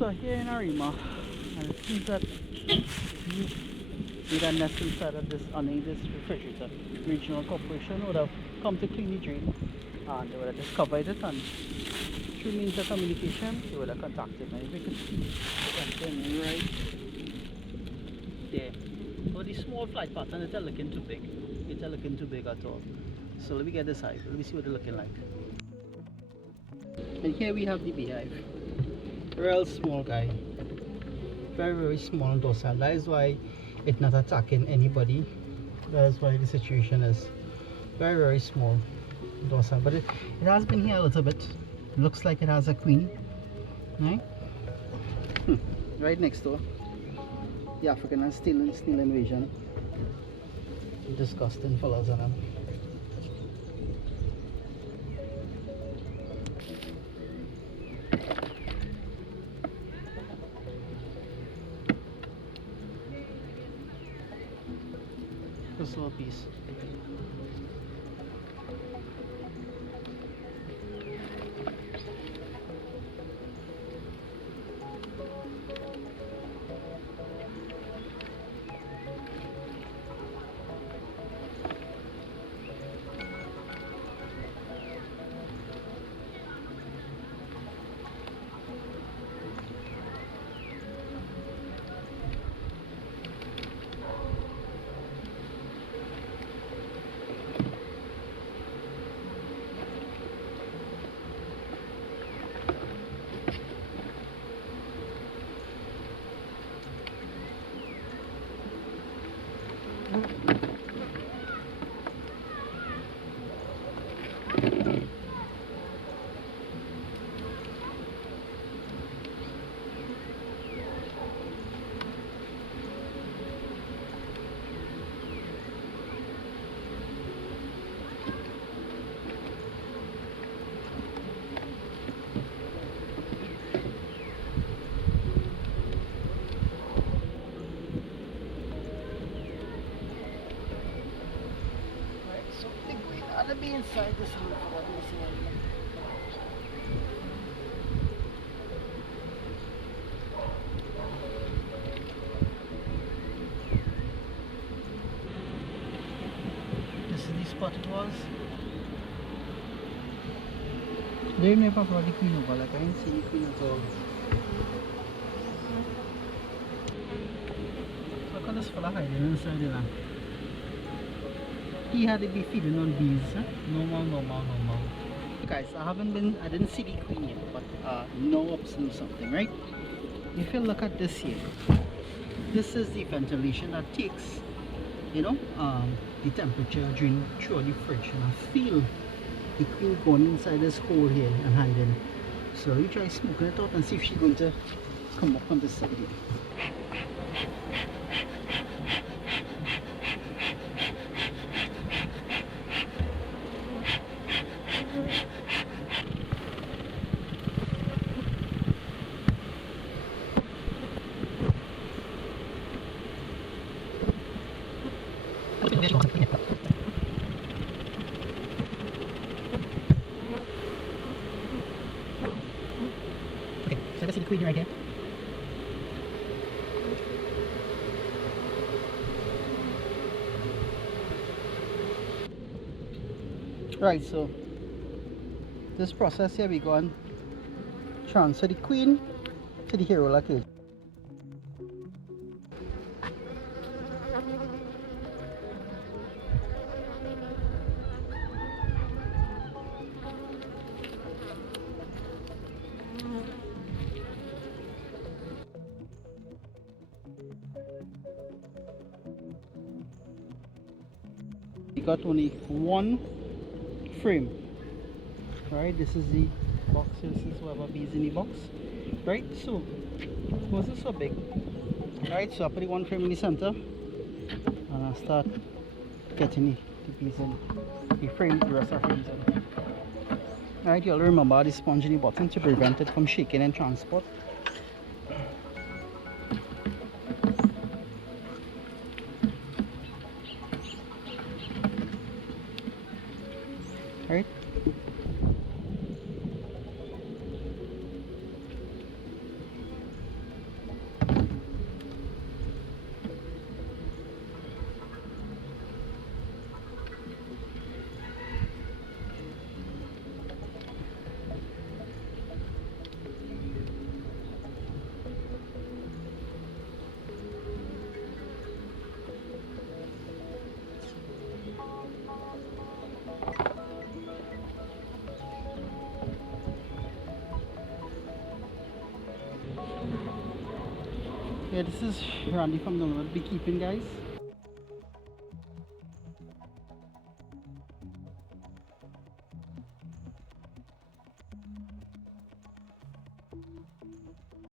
So here in Arima, and it seems that you made a nest inside of this this refrigerator. Regional corporation would have come to clean the drain and they would have discovered it, and through means of communication they would have contacted me. If you can see something right there. So the small flight pattern, it's looking too big. It's looking too big at all. So let me get this hive. Let me see what they're looking like. And here we have the beehive. Real small guy. Very small and docile. That is why it's not attacking anybody. That is why the situation is very small, docile. But it has been here a little bit. It looks like it has a queen. Right? Right next door. The African and snail invasion. Disgusting fellas on them. This little piece. Be inside this one for that missing. This is the spot it was. They never brought the queen over, like I didn't see the queen at all. Look at this fella hiding inside the lamp. He had to be feeding on bees. Huh? Normal. Guys, I didn't see the queen yet, but now I've seen something, right? If you look at this here, this is the ventilation that takes, you know, the temperature through the fridge, and I feel the queen going inside this hole here and hiding. So you try smoking it out and see if she's going to come up on this side here. Okay, so let's see the queen right here. Right, so this process here we go and transfer the queen to the hero cage. We got only one frame. Right, this is the box. This is whatever bees in the box. Right, so was this so big? Right, so I put the one frame in the center and I start getting the bees in the frame, the rest of the frames in. Right, you'll remember the sponge in the bottom to prevent it from shaking and transport. Right. Yeah, this is Randy from No Limit Beekeeping, guys.